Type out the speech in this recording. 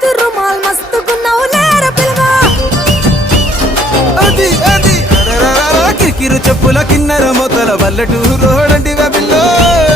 మస్తు రుమాల్ మస్తుకున్నావు లేర పిలగా అది అది కిరికిరు చెప్పుల కిన్నెర మొదల వల్లటూరు రోడంటివా పిల్లో